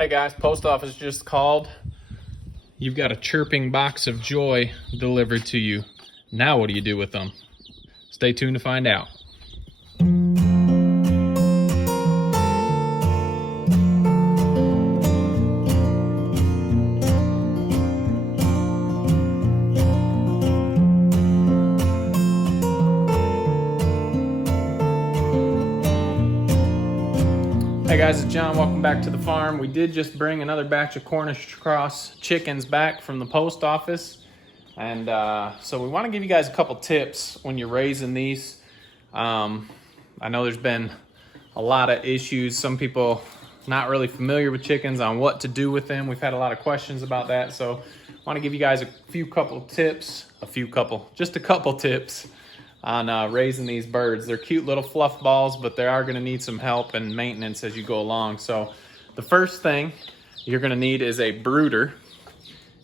Hey guys, post office just called. You've got a chirping box of joy delivered to you. Now what do you do with them? Stay tuned to find out. Hey guys, it's John. Welcome back to the farm. We did just bring another batch of Cornish cross chickens back from the post office. And so we want to give you guys a couple tips when you're raising these. I know there's been a lot of issues. Some people not really familiar with chickens on what to do with them. We've had a lot of questions about that. So I want to give you guys a couple tips on raising these birds. They're cute little fluff balls, but they are going to need some help and maintenance as you go along. So the first thing you're going to need is a brooder.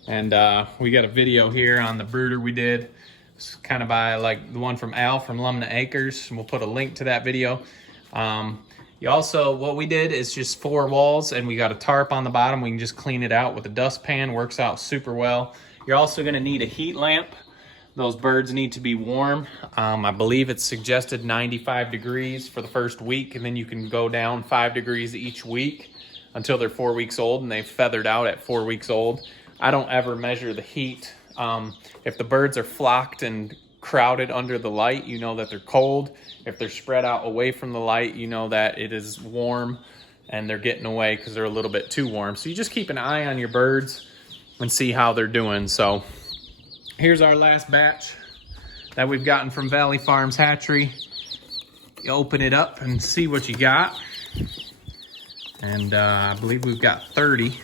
And we got a video here on the brooder we did. It's kind of by like the one from Al from Lumna Acres. And we'll put a link to that video. What we did is just 4 walls, and we got a tarp on the bottom. We can just clean it out with a dustpan. Works out super well. You're also going to need a heat lamp. Those birds need to be warm. I believe it's suggested 95 degrees for the first week, and then you can go down 5 degrees each week until they're 4 weeks old, and they've feathered out at 4 weeks old. I don't ever measure the heat. If the birds are flocked and crowded under the light, you know that they're cold. If they're spread out away from the light, you know that it is warm and they're getting away because they're a little bit too warm. So you just keep an eye on your birds and see how they're doing. So here's our last batch that we've gotten from Valley Farms Hatchery. You open it up and see what you got. And I believe we've got 30.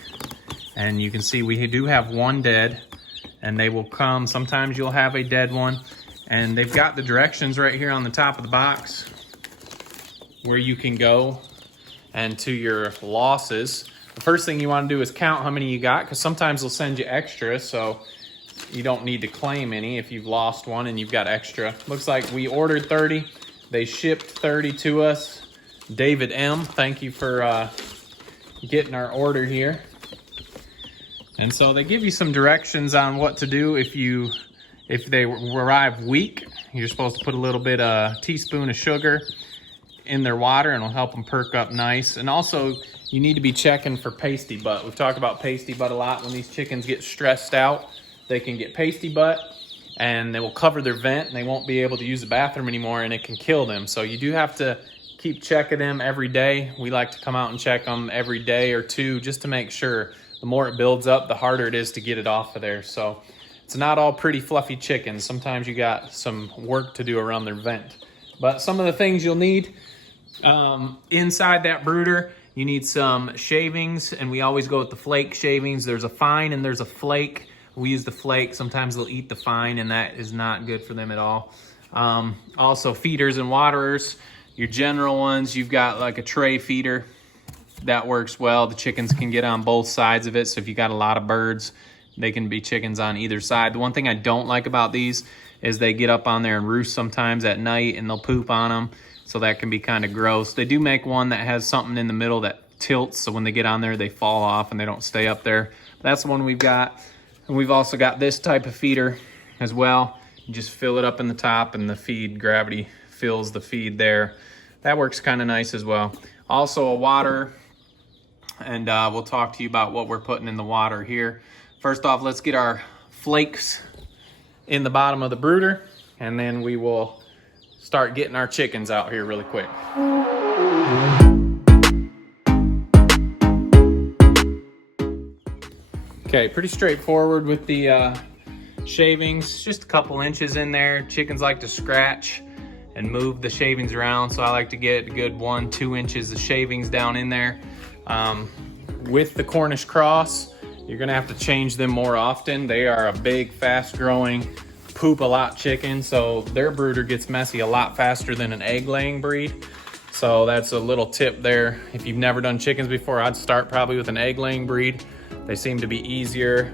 And you can see we do have one dead. And they will come. Sometimes you'll have a dead one. And they've got the directions right here on the top of the box where you can go and to your losses. The first thing you want to do is count how many you got, because sometimes they'll send you extra. So you don't need to claim any if you've lost one and you've got extra. Looks like we ordered 30. They shipped 30 to us. David M., thank you for getting our order here. And so they give you some directions on what to do if they arrive weak. You're supposed to put a little bit teaspoon of sugar in their water, and it'll help them perk up nice. And also you need to be checking for pasty butt. We've talked about pasty butt a lot. When these chickens get stressed out, they can get pasty butt, and they will cover their vent, and they won't be able to use the bathroom anymore, and it can kill them. So you do have to keep checking them every day. We like to come out and check them every day or two just to make sure. The more it builds up, the harder it is to get it off of there. So it's not all pretty fluffy chickens. Sometimes you got some work to do around their vent. But some of the things you'll need inside that brooder, you need some shavings, and we always go with the flake shavings. There's a fine and there's a flake. We use the flake. Sometimes they'll eat the fine, and that is not good for them at all. Also feeders and waterers. Your general ones, you've got like a tray feeder. That works well. The chickens can get on both sides of it. So if you got a lot of birds, they can be chickens on either side. The one thing I don't like about these is they get up on there and roost sometimes at night, and they'll poop on them. So that can be kind of gross. They do make one that has something in the middle that tilts. So when they get on there, they fall off and they don't stay up there. That's the one we've got. And we've also got this type of feeder as well. You just fill it up in the top, and the feed, gravity fills the feed there. That works kind of nice as well. Also a water. And we'll talk to you about what we're putting in the water here. First off, let's get our flakes in the bottom of the brooder, and then we will start getting our chickens out here really quick. Okay, pretty straightforward with the shavings. Just a couple inches in there. Chickens like to scratch and move the shavings around, so I like to get a good 1-2 inches of shavings down in there. With the Cornish cross, you're gonna have to change them more often. They are a big, fast-growing, poop-a-lot chicken, so their brooder gets messy a lot faster than an egg-laying breed. So that's a little tip there. If you've never done chickens before, I'd start probably with an egg-laying breed. They seem to be easier,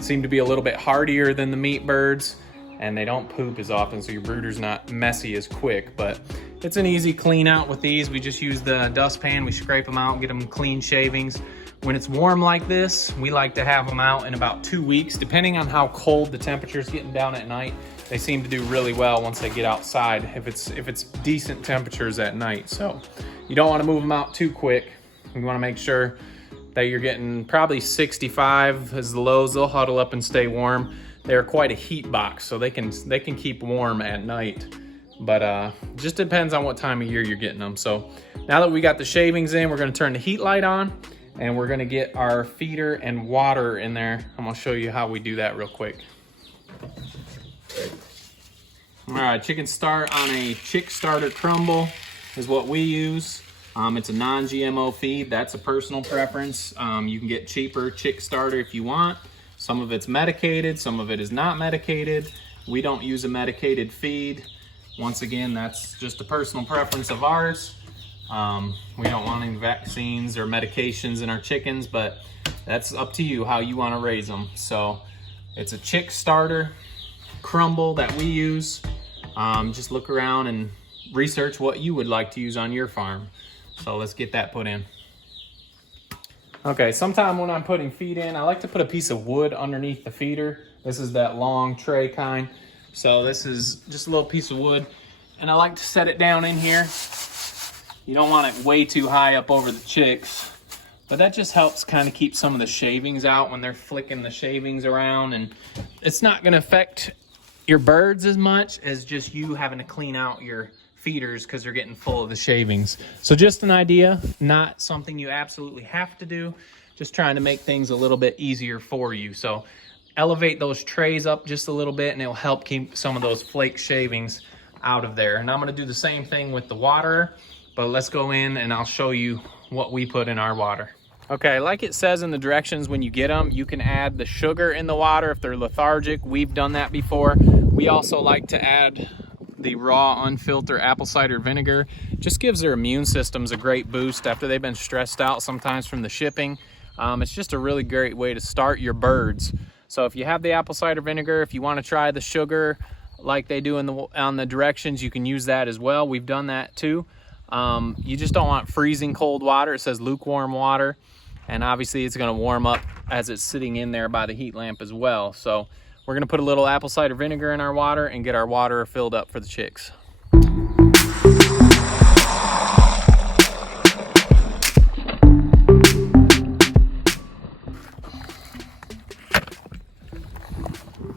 seem to be a little bit hardier than the meat birds, and they don't poop as often, so your brooder's not messy as quick. But it's an easy clean out with these. We just use the dustpan, we scrape them out, get them clean shavings. When it's warm like this, we like to have them out in about 2 weeks, depending on how cold the temperature's getting down at night. They seem to do really well once they get outside if it's decent temperatures at night. So you don't want to move them out too quick. You want to make sure that you're getting probably 65 as the lows. They'll huddle up and stay warm. They're quite a heat box, so they can keep warm at night. But just depends on what time of year you're getting them. So now that we got the shavings in, we're going to turn the heat light on, and we're going to get our feeder and water in there. I'm going to show you how we do that real quick. All right, chicken start on a Chick Starter Crumble is what we use. It's a non-GMO feed. That's a personal preference. You can get cheaper Chick Starter if you want. Some of it's medicated, some of it is not medicated. We don't use a medicated feed. Once again, that's just a personal preference of ours. We don't want any vaccines or medications in our chickens, but that's up to you how you want to raise them. So it's a Chick Starter Crumble that we use. Just look around and research what you would like to use on your farm. So let's get that put in. Okay, sometime when I'm putting feed in, I like to put a piece of wood underneath the feeder. This is that long tray kind. So this is just a little piece of wood, and I like to set it down in here. You don't want it way too high up over the chicks, but that just helps kind of keep some of the shavings out when they're flicking the shavings around, and it's not going to affect your birds as much as just you having to clean out your feeders because they're getting full of the shavings. So just an idea, not something you absolutely have to do, just trying to make things a little bit easier for you. So elevate those trays up just a little bit, and it'll help keep some of those flake shavings out of there. And I'm going to do the same thing with the water, but let's go in and I'll show you what we put in our water. Okay, like it says in the directions when you get them, you can add the sugar in the water if they're lethargic. We've done that before. We also like to add the raw unfiltered apple cider vinegar. Just gives their immune systems a great boost after they've been stressed out sometimes from the shipping. It's just a really great way to start your birds. So if you have the apple cider vinegar, if you want to try the sugar like they do on the directions, you can use that as well. We've done that too. You just don't want freezing cold water. It says lukewarm water, and obviously it's going to warm up as it's sitting in there by the heat lamp as well. So we're going to put a little apple cider vinegar in our water and get our water filled up for the chicks.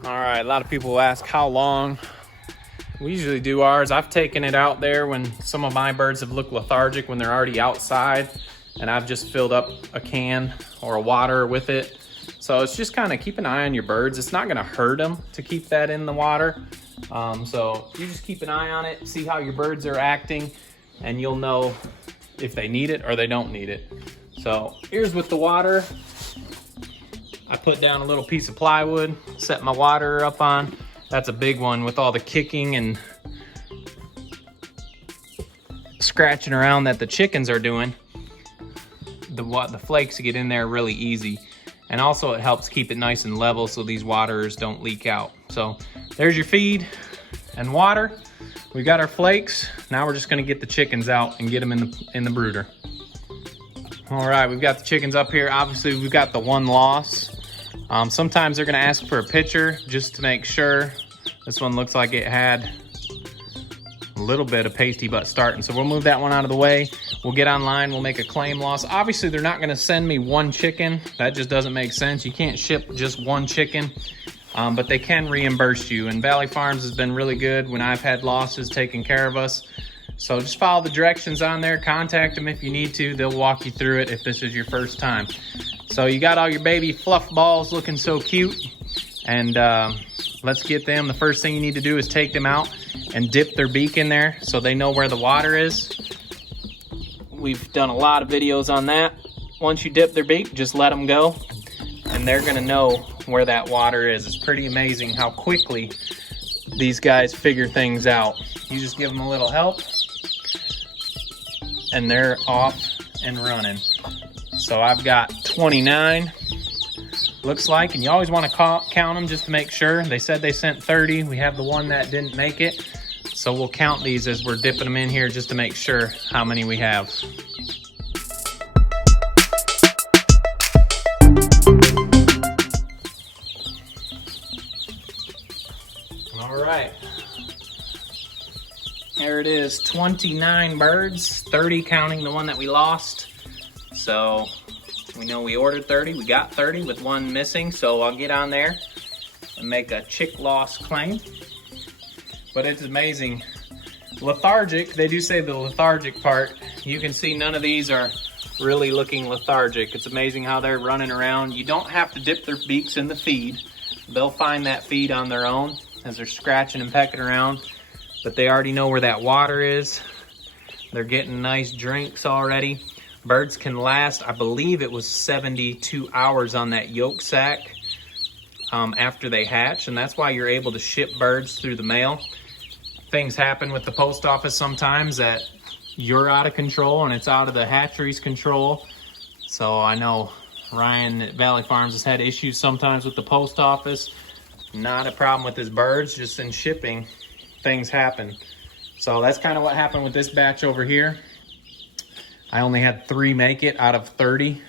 All right, a lot of people ask how long. We usually do ours. I've taken it out there when some of my birds have looked lethargic when they're already outside, and I've just filled up a can or a water with it. So it's just kind of keep an eye on your birds. It's not gonna hurt them to keep that in the water. So you just keep an eye on it, see how your birds are acting, and you'll know if they need it or they don't need it. So here's with the water. I put down a little piece of plywood, set my water up on. That's a big one with all the kicking and scratching around that the chickens are doing. The flakes get in there really easy. And also it helps keep it nice and level so these waters don't leak out. So there's your feed and water. We got our flakes. Now we're just gonna get the chickens out and get them in the brooder. All right, we've got the chickens up here. Obviously we've got the one loss. Sometimes they're gonna ask for a picture just to make sure. This one looks like it had a little bit of pasty butt starting. So we'll move that one out of the way. We'll get online, we'll make a claim loss. Obviously they're not gonna send me one chicken. That just doesn't make sense. You can't ship just one chicken, but they can reimburse you. And Valley Farms has been really good when I've had losses taking care of us. So just follow the directions on there, contact them if you need to. They'll walk you through it if this is your first time. So you got all your baby fluff balls looking so cute, and let's get them. The first thing you need to do is take them out and dip their beak in there so they know where the water is. We've done a lot of videos on that. Once you dip their beak, just let them go, and they're gonna know where that water is. It's pretty amazing how quickly these guys figure things out. You just give them a little help, and they're off and running. So I've got 29 looks like. And you always want to count them just to make sure. They said they sent 30. We have the one that didn't make it. So we'll count these as we're dipping them in here just to make sure how many we have. All right. There it is, 29 birds, 30 counting the one that we lost. So we know we ordered 30, we got 30 with one missing, so I'll get on there and make a chick loss claim. But it's amazing. Lethargic, they do say the lethargic part. You can see none of these are really looking lethargic. It's amazing how they're running around. You don't have to dip their beaks in the feed. They'll find that feed on their own as they're scratching and pecking around. But they already know where that water is. They're getting nice drinks already. Birds can last, I believe it was 72 hours on that yolk sac after they hatch. And that's why you're able to ship birds through the mail. Things happen with the post office sometimes that you're out of control and it's out of the hatchery's control. So I know Ryan at Valley Farms has had issues sometimes with the post office. Not a problem with his birds, just in shipping, things happen. So that's kind of what happened with this batch over here. I only had 3 make it out of 30,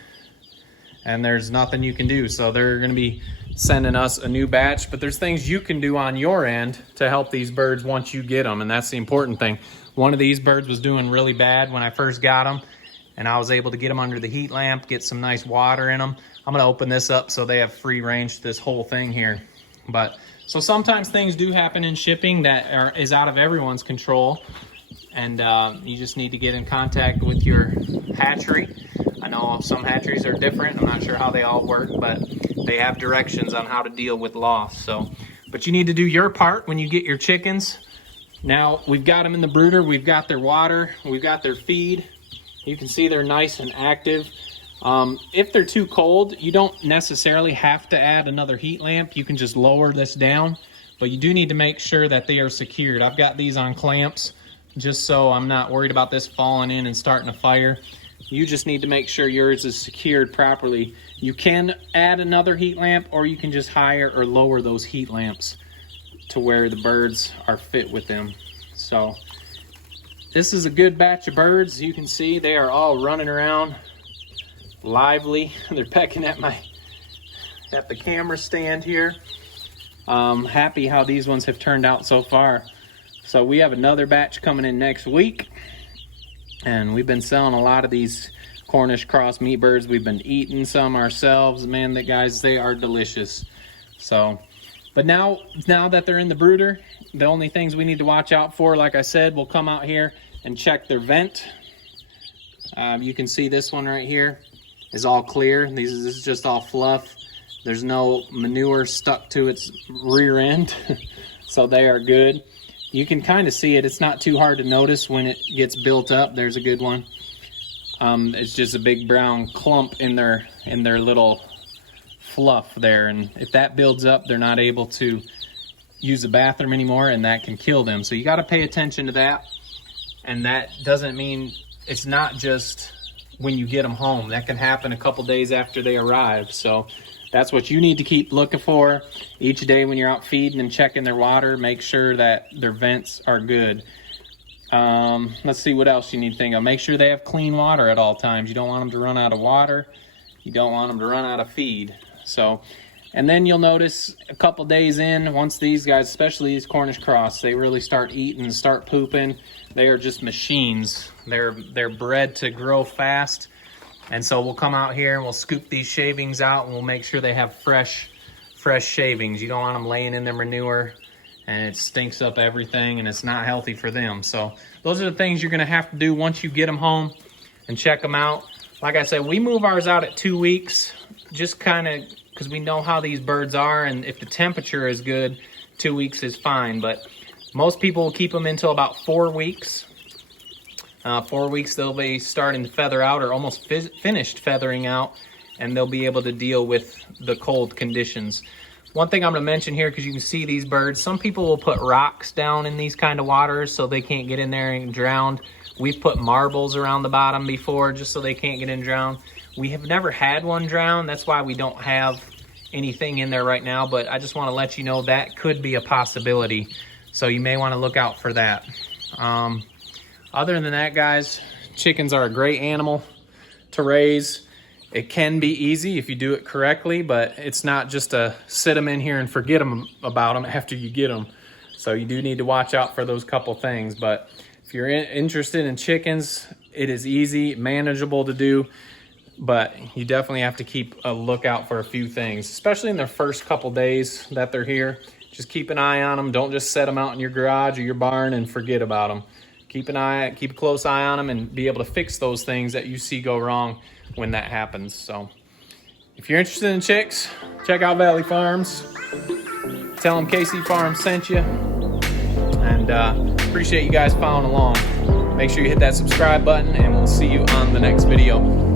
and there's nothing you can do. So they're gonna be sending us a new batch, but there's things you can do on your end to help these birds once you get them, and that's the important thing. One of these birds was doing really bad when I first got them, and I was able to get them under the heat lamp, get some nice water in them. I'm gonna open this up so they have free range to this whole thing here. But so sometimes things do happen in shipping that is out of everyone's control, and you just need to get in contact with your hatchery. I know some hatcheries are different. I'm not sure how they all work, but they have directions on how to deal with loss. So, but you need to do your part when you get your chickens. Now we've got them in the brooder. We've got their water. We've got their feed. You can see they're nice and active. If they're too cold, you don't necessarily have to add another heat lamp. You can just lower this down, but you do need to make sure that they are secured. I've got these on clamps just so I'm not worried about this falling in and starting a fire. You just need to make sure yours is secured properly. You can add another heat lamp, or you can just hire or lower those heat lamps to where the birds are fit with them. So this is a good batch of birds. You can see they are all running around lively. They're pecking at the camera stand here. Happy how these ones have turned out so far. So we have another batch coming in next week, and we've been selling a lot of these Cornish cross meat birds. We've been eating some ourselves. Man, guys, they are delicious. So, but now that they're in the brooder, the only things we need to watch out for, like I said, we'll come out here and check their vent. You can see this one right here is all clear. This is just all fluff. There's no manure stuck to its rear end. So they are good. You can kind of see it. It's not too hard to notice when it gets built up. There's a good one. It's just a big brown clump in their little fluff there. And if that builds up, they're not able to use the bathroom anymore, and that can kill them. So you got to pay attention to that. And that doesn't mean it's not just when you get them home. That can happen a couple days after they arrive. So that's what you need to keep looking for each day when you're out feeding and checking their water. Make sure that their vents are good. Let's see what else you need to think of. Make sure they have clean water at all times. You don't want them to run out of water. You don't want them to run out of feed. So, and then you'll notice a couple days in, once these guys, especially these Cornish cross, they really start eating and start pooping. They are just machines. They're bred to grow fast. And so we'll come out here and we'll scoop these shavings out, and we'll make sure they have fresh shavings. You don't want them laying in their manure and it stinks up everything, and it's not healthy for them. So those are the things you're gonna have to do once you get them home and check them out. Like I said, we move ours out at 2 weeks, just kind of because we know how these birds are, and if the temperature is good, 2 weeks is fine. But most people will keep them until about 4 weeks. 4 weeks they'll be starting to feather out, or almost finished feathering out, and they'll be able to deal with the cold conditions. One thing I'm going to mention here, because you can see these birds, some people will put rocks down in these kind of waters so they can't get in there and drown. We've put marbles around the bottom before just so they can't get in and drown. We have never had one drown. That's why we don't have anything in there right now, but I just want to let you know that could be a possibility. So you may want to look out for that. Other than that, guys, chickens are a great animal to raise. It can be easy if you do it correctly, but it's not just a sit them in here and forget about them after you get them. So you do need to watch out for those couple things. But if you're interested in chickens, it is easy, manageable to do, but you definitely have to keep a lookout for a few things, especially in their first couple days that they're here. Just keep an eye on them. Don't just set them out in your garage or your barn and forget about them. Keep a close eye on them and be able to fix those things that you see go wrong when that happens. So if you're interested in chicks, check out Valley Farms. Tell them KC Farms sent you. And appreciate you guys following along. Make sure you hit that subscribe button, and we'll see you on the next video.